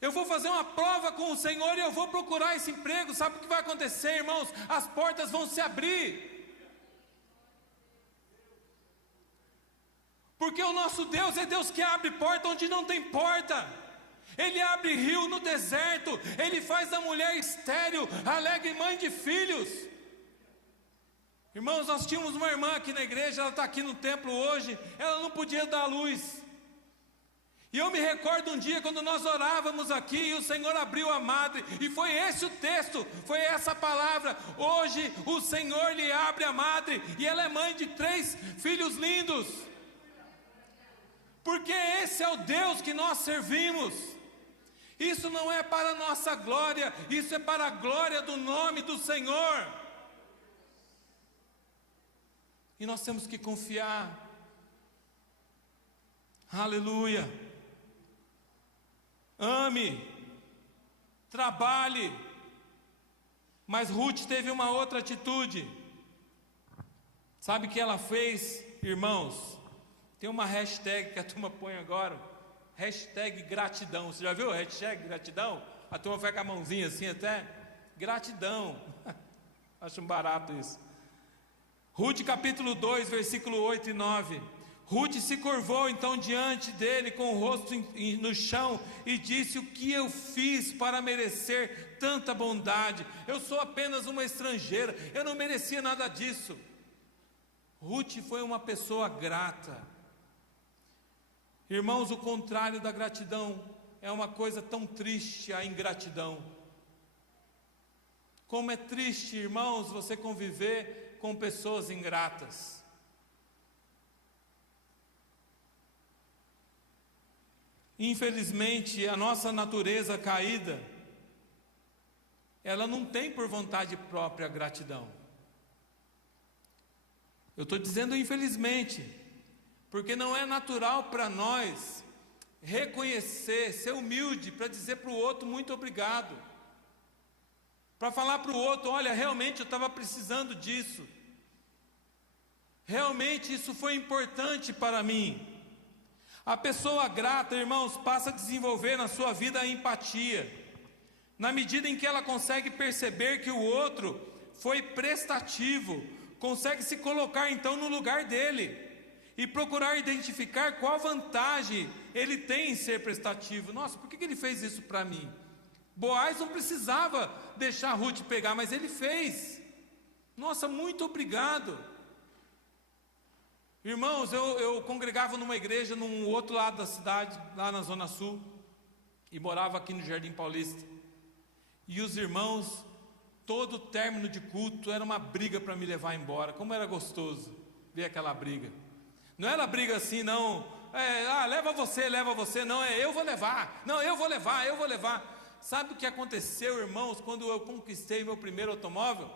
eu vou fazer uma prova com o Senhor e eu vou procurar esse emprego. Sabe o que vai acontecer, irmãos? As portas vão se abrir, porque o nosso Deus é Deus que abre porta onde não tem porta. Ele abre rio no deserto. Ele faz da mulher estéril alegre mãe de filhos. Irmãos, nós tínhamos uma irmã aqui na igreja, ela está aqui no templo hoje, ela não podia dar luz. E eu me recordo um dia quando nós orávamos aqui e o Senhor abriu a madre, e foi esse o texto, foi essa palavra. Hoje o Senhor lhe abre a madre, e ela é mãe de 3 filhos lindos. Porque esse é o Deus que nós servimos. Isso não é para a nossa glória, isso é para a glória do nome do Senhor. E nós temos que confiar. Aleluia. Ame. Trabalhe. Mas Ruth teve uma outra atitude. Sabe o que ela fez, irmãos? Tem uma hashtag que a turma põe agora. Hashtag gratidão. Você já viu a hashtag gratidão? A turma vai com a mãozinha assim até. Gratidão. Acho um barato isso. Ruth capítulo 2, versículo 8 e 9. Ruth se curvou então diante dele com o rosto no chão e disse, o que eu fiz para merecer tanta bondade? Eu sou apenas uma estrangeira, eu não merecia nada disso. Ruth foi uma pessoa grata. Irmãos, o contrário da gratidão é uma coisa tão triste, a ingratidão. Como é triste, irmãos, você conviver com pessoas ingratas. Infelizmente, a nossa natureza caída, ela não tem por vontade própria gratidão. Eu estou dizendo infelizmente, porque não é natural para nós reconhecer, ser humilde para dizer para o outro muito obrigado. Para falar para o outro, olha, realmente eu estava precisando disso. Realmente isso foi importante para mim. A pessoa grata, irmãos, passa a desenvolver na sua vida a empatia. Na medida em que ela consegue perceber que o outro foi prestativo, consegue se colocar então no lugar dele e procurar identificar qual vantagem ele tem em ser prestativo. Nossa, por que ele fez isso para mim? Boaz não precisava deixar Ruth pegar, mas ele fez. Nossa, muito obrigado. Irmãos, eu congregava numa igreja num outro lado da cidade, lá na Zona Sul, e morava aqui no Jardim Paulista. E os irmãos, todo término de culto era uma briga para me levar embora. Como era gostoso ver aquela briga. Não era briga assim, não. Leva você, não, eu vou levar. Não, eu vou levar. Sabe o que aconteceu, irmãos, quando eu conquistei meu primeiro automóvel?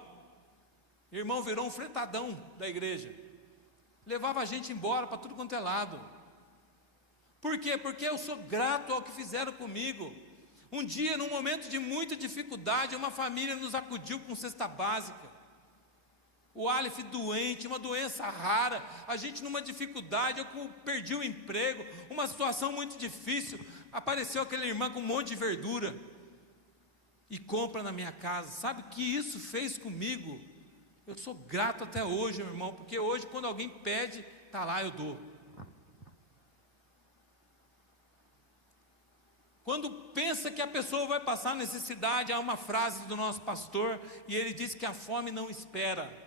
Irmão, virou um fretadão da igreja. Levava a gente embora para tudo quanto é lado. Por quê? Porque eu sou grato ao que fizeram comigo. Um dia, num momento de muita dificuldade, uma família nos acudiu com cesta básica. O Aleph doente, uma doença rara, a gente numa dificuldade, eu perdi o emprego, uma situação muito difícil. Apareceu aquela irmã com um monte de verdura. e compra na minha casa. Sabe o que isso fez comigo? Eu sou grato até hoje, meu irmão, porque hoje quando alguém pede, está lá, eu dou. Quando pensa que a pessoa vai passar necessidade, há uma frase do nosso pastor, e ele diz que a fome não espera.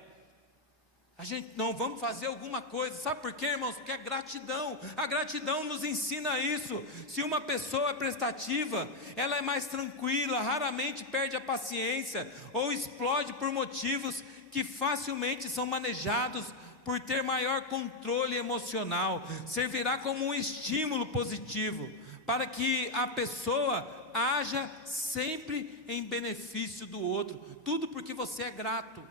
A gente não, vamos fazer alguma coisa, sabe por quê, irmãos? Porque a gratidão nos ensina isso. Se uma pessoa é prestativa, ela é mais tranquila, raramente perde a paciência, ou explode por motivos que facilmente são manejados por ter maior controle emocional. Servirá como um estímulo positivo, para que a pessoa haja sempre em benefício do outro, tudo porque você é grato.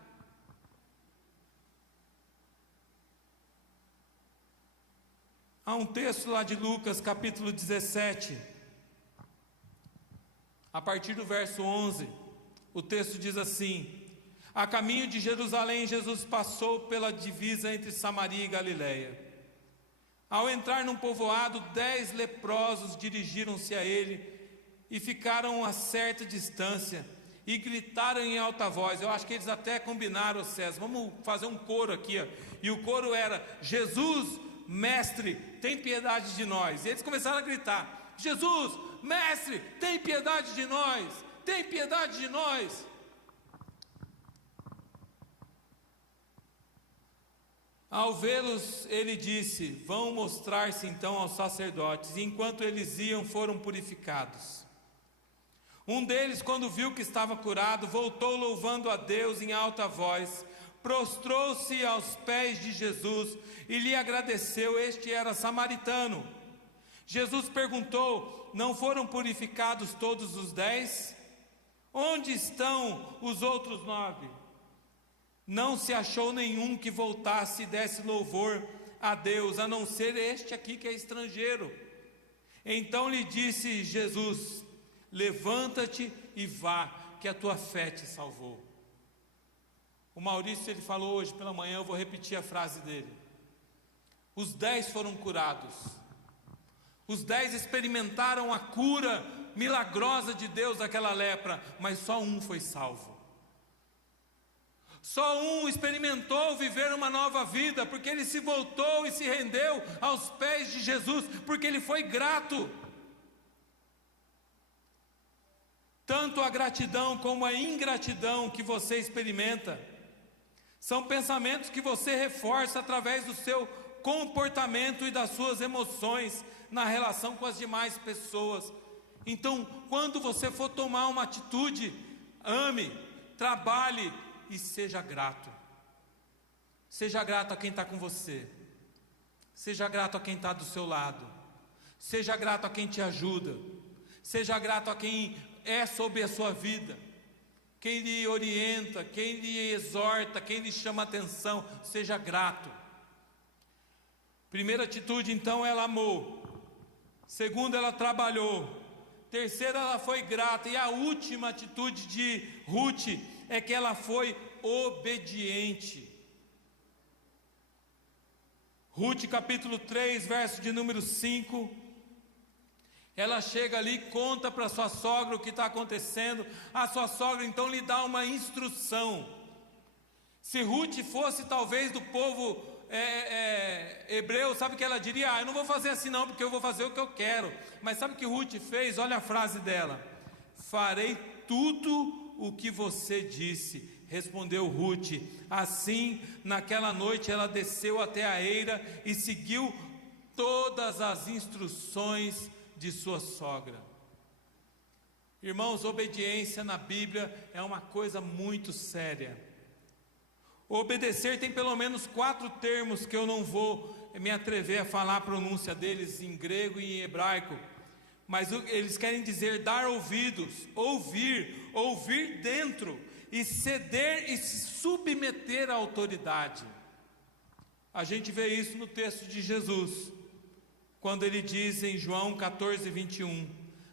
Há um texto lá de Lucas, capítulo 17, a partir do verso 11, o texto diz assim: a caminho de Jerusalém, Jesus passou pela divisa entre Samaria e Galiléia. Ao entrar num povoado, 10 leprosos dirigiram-se a ele e ficaram a certa distância e gritaram em alta voz. Eu acho que eles até combinaram, César, vamos fazer um coro aqui, ó. E o coro era: Jesus, Mestre, tem piedade de nós. E eles começaram a gritar: Jesus, Mestre, tem piedade de nós, tem piedade de nós. Ao vê-los, ele disse: vão mostrar-se então aos sacerdotes. E enquanto eles iam, foram purificados. Um deles, quando viu que estava curado, voltou louvando a Deus em alta voz, prostrou-se aos pés de Jesus e lhe agradeceu. Este era samaritano. Jesus perguntou: não foram purificados todos os 10? Onde estão os outros 9? Não se achou nenhum que voltasse e desse louvor a Deus, a não ser este aqui que é estrangeiro. Então lhe disse Jesus: levanta-te e vá, que a tua fé te salvou. O Maurício, ele falou hoje pela manhã, eu vou repetir a frase dele. Os 10 foram curados. Os 10 experimentaram a cura milagrosa de Deus daquela lepra, mas só um foi salvo. Só um experimentou viver uma nova vida, porque ele se voltou e se rendeu aos pés de Jesus, porque ele foi grato. Tanto a gratidão como a ingratidão que você experimenta são pensamentos que você reforça através do seu comportamento e das suas emoções na relação com as demais pessoas. Então, quando você for tomar uma atitude, ame, trabalhe e seja grato. Seja grato a quem está com você. Seja grato a quem está do seu lado. Seja grato a quem te ajuda. Seja grato a quem é sobre a sua vida. Quem lhe orienta, quem lhe exorta, quem lhe chama atenção. Seja grato. Primeira atitude, então, ela amou. Segunda, ela trabalhou. Terceira, ela foi grata. E a última atitude de Ruth é que ela foi obediente. Ruth capítulo 3, verso de número 5. Ela chega ali, conta para sua sogra o que está acontecendo. A sua sogra então lhe dá uma instrução. Se Ruth fosse talvez do povo hebreu, sabe o que ela diria? Eu não vou fazer assim não, porque eu vou fazer o que eu quero. Mas sabe o que Ruth fez? Olha a frase dela: farei tudo o que você disse, respondeu Ruth. Assim, naquela noite ela desceu até a eira e seguiu todas as instruções de sua sogra. Irmãos, obediência na Bíblia é uma coisa muito séria. Obedecer tem pelo menos 4 termos que eu não vou me atrever a falar a pronúncia deles em grego e em hebraico, mas eles querem dizer dar ouvidos, ouvir dentro, e ceder e se submeter à autoridade. A gente vê isso no texto de Jesus, quando ele diz em João 14, 21,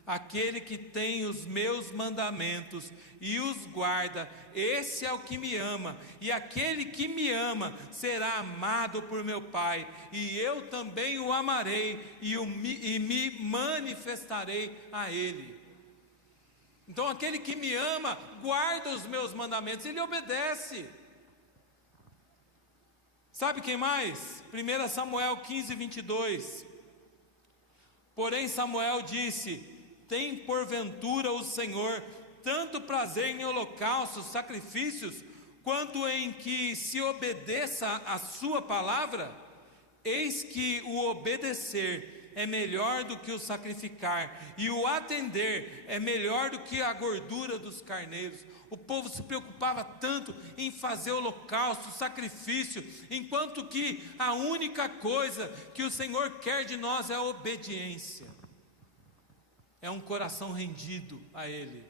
aquele que tem os meus mandamentos e os guarda, esse é o que me ama, e aquele que me ama será amado por meu Pai, e eu também o amarei e me manifestarei a ele. Então aquele que me ama, guarda os meus mandamentos, ele obedece. Sabe quem mais? 1 Samuel 15, 22. Porém Samuel disse: tem porventura o Senhor tanto prazer em holocaustos, sacrifícios, quanto em que se obedeça a sua palavra? Eis que o obedecer é melhor do que o sacrificar, e o atender é melhor do que a gordura dos carneiros. O povo se preocupava tanto em fazer holocausto, sacrifício, enquanto que a única coisa que o Senhor quer de nós é a obediência, é um coração rendido a Ele.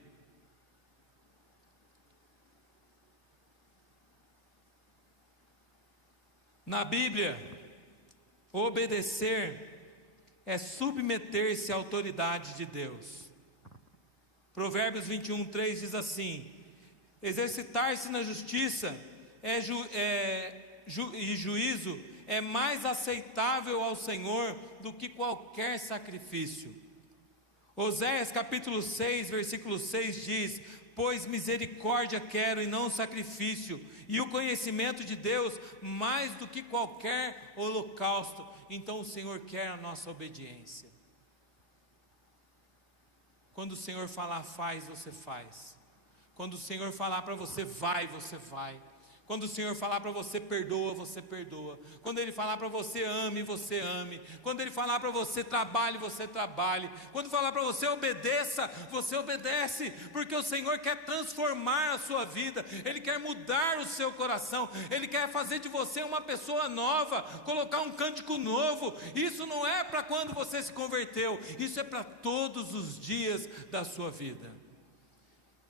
Na Bíblia, obedecer é submeter-se à autoridade de Deus. Provérbios 21, 3 diz assim: exercitar-se na justiça e juízo é mais aceitável ao Senhor do que qualquer sacrifício. Oséias capítulo 6, versículo 6 diz: pois misericórdia quero e não sacrifício, e o conhecimento de Deus mais do que qualquer holocausto. Então o Senhor quer a nossa obediência. Quando o Senhor falar faz, você faz. Quando o Senhor falar para você vai, você vai. Quando o Senhor falar para você perdoa, você perdoa. Quando Ele falar para você ame, você ame. Quando Ele falar para você trabalhe, você trabalhe. Quando falar para você obedeça, você obedece. Porque o Senhor quer transformar a sua vida. Ele quer mudar o seu coração. Ele quer fazer de você uma pessoa nova, colocar um cântico novo. Isso não é para quando você se converteu. Isso é para todos os dias da sua vida.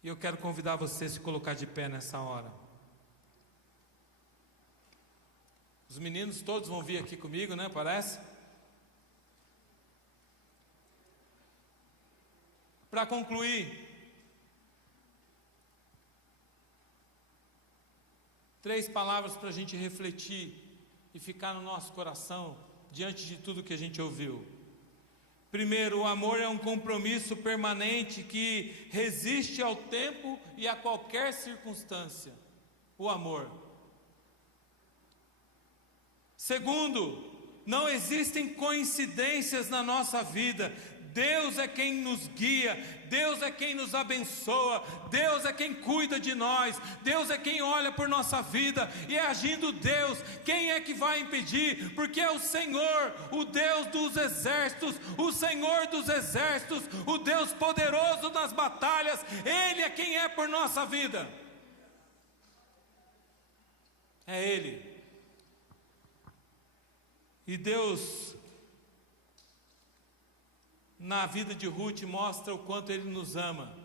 E eu quero convidar você a se colocar de pé nessa hora. Os meninos todos vão vir aqui comigo, né? Parece? Para concluir, 3 palavras para a gente refletir e ficar no nosso coração diante de tudo que a gente ouviu. Primeiro, o amor é um compromisso permanente que resiste ao tempo e a qualquer circunstância. O amor. Segundo, não existem coincidências na nossa vida. Deus é quem nos guia, Deus é quem nos abençoa, Deus é quem cuida de nós, Deus é quem olha por nossa vida, e é agindo Deus, quem é que vai impedir? Porque é o Senhor, o Deus dos exércitos, o Senhor dos exércitos, o Deus poderoso nas batalhas, Ele é quem é por nossa vida. É Ele. E Deus, na vida de Ruth, mostra o quanto Ele nos ama.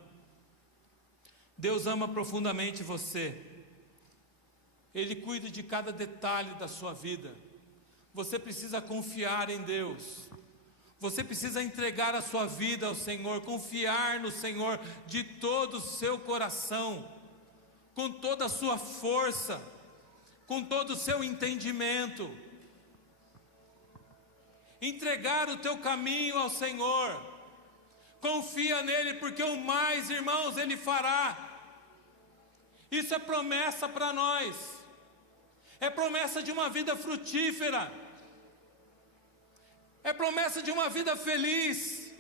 Deus ama profundamente você. Ele cuida de cada detalhe da sua vida. Você precisa confiar em Deus. Você precisa entregar a sua vida ao Senhor, confiar no Senhor de todo o seu coração, com toda a sua força, com todo o seu entendimento. Entregar o teu caminho ao Senhor, confia nele, porque o mais, irmãos, Ele fará. Isso é promessa para nós, é promessa de uma vida frutífera, é promessa de uma vida feliz,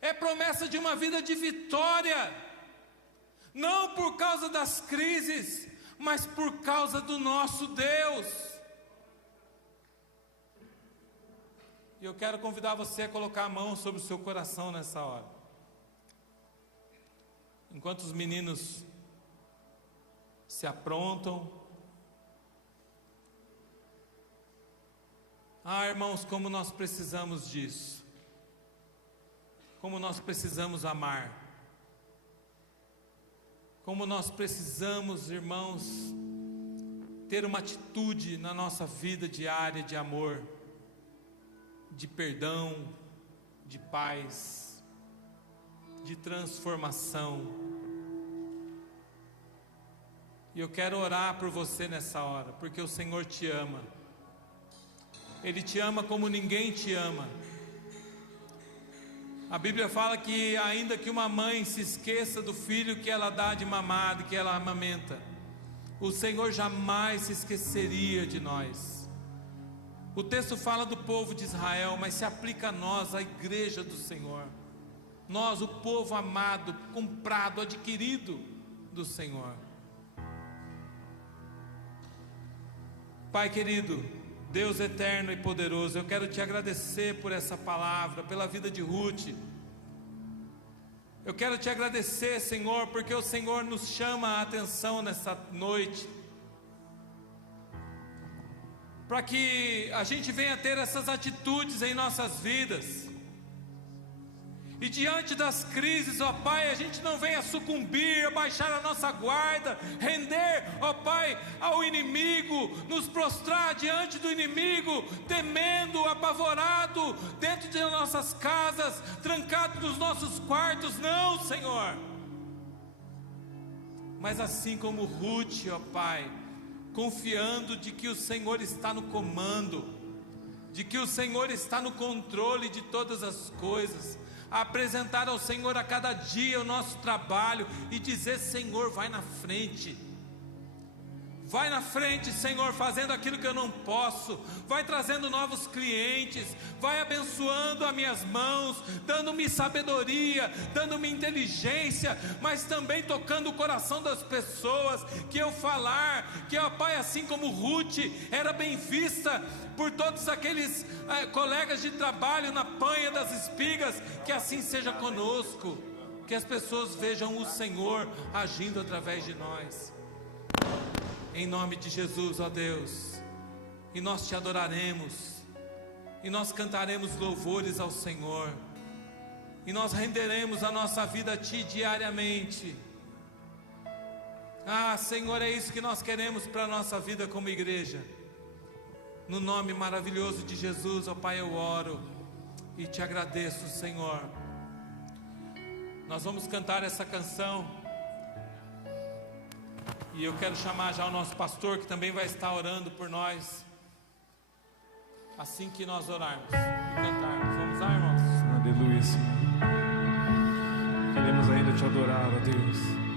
é promessa de uma vida de vitória, não por causa das crises, mas por causa do nosso Deus. E eu quero convidar você a colocar a mão sobre o seu coração nessa hora. Enquanto os meninos se aprontam. Irmãos, como nós precisamos disso. Como nós precisamos amar. Como nós precisamos, irmãos, ter uma atitude na nossa vida diária de amor, de perdão, de paz, de transformação. E eu quero orar por você nessa hora, porque o Senhor te ama. Ele te ama como ninguém te ama. A Bíblia fala que ainda que uma mãe se esqueça do filho que ela dá de mamar, que ela amamenta, o Senhor jamais se esqueceria de nós. O texto fala do povo de Israel, mas se aplica a nós, a igreja do Senhor. Nós, o povo amado, comprado, adquirido do Senhor. Pai querido, Deus eterno e poderoso, eu quero te agradecer por essa palavra, pela vida de Ruth. Eu quero te agradecer, Senhor, porque o Senhor nos chama a atenção nessa noite, para que a gente venha ter essas atitudes em nossas vidas. E diante das crises, ó Pai, a gente não venha sucumbir, abaixar a nossa guarda, render, ó Pai, ao inimigo, nos prostrar diante do inimigo, temendo, apavorado, dentro de nossas casas, trancado nos nossos quartos, não, Senhor. Mas assim como Ruth, ó Pai, confiando de que o Senhor está no comando, de que o Senhor está no controle de todas as coisas, apresentar ao Senhor a cada dia o nosso trabalho e dizer: Senhor, vai na frente, Senhor, fazendo aquilo que eu não posso, vai trazendo novos clientes, vai abençoando as minhas mãos, dando-me sabedoria, dando-me inteligência, mas também tocando o coração das pessoas, que eu falar, que ó Pai, assim como Ruth era bem vista por todos aqueles colegas de trabalho na panha das espigas, que assim seja conosco, que as pessoas vejam o Senhor agindo através de nós. Em nome de Jesus, ó Deus, e nós te adoraremos, e nós cantaremos louvores ao Senhor, e nós renderemos a nossa vida a Ti diariamente. Ah, Senhor, é isso que nós queremos para a nossa vida como igreja. No nome maravilhoso de Jesus, ó Pai, eu oro e te agradeço, Senhor. Nós vamos cantar essa canção. E eu quero chamar já o nosso pastor, que também vai estar orando por nós, assim que nós orarmos e cantarmos. Vamos lá, irmãos? Aleluia, Senhor. Queremos ainda te adorar, ó Deus.